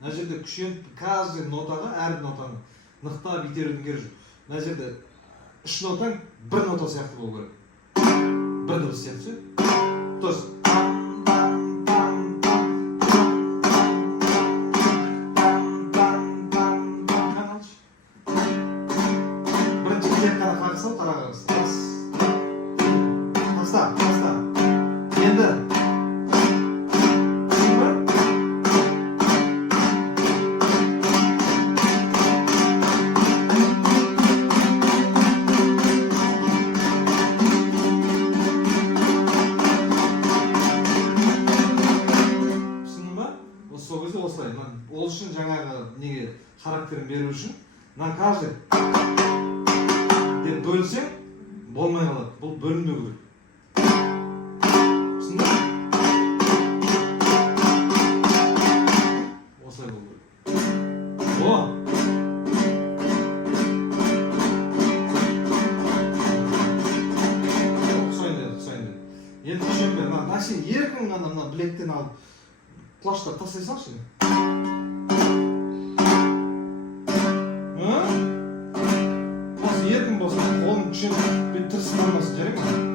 мына жерде күшеніп каждый нотаға, әр нотаны нықтап итерудің керегі жоқ. Мына жерде үш нотаң бір нота сияқты болу керек. Бір дыбыс сияқты. То есть бірінші тек қана қағысау, тарағыз. Таста. Енді ол үшін жаңағы неге характерін беру үшін мына каждый деп бөлсең болмай қалады. Бұл бөлінбеу керек. Түсіндің? Осылай болу керек. О! Ұқсайын деді. Енді күшенбе. Мына сен еркін ғана мына білектен алып құлаштап тастай салшы. Еркін болсын, қолың күшеніп, тырысып қалмасын, жарай ма?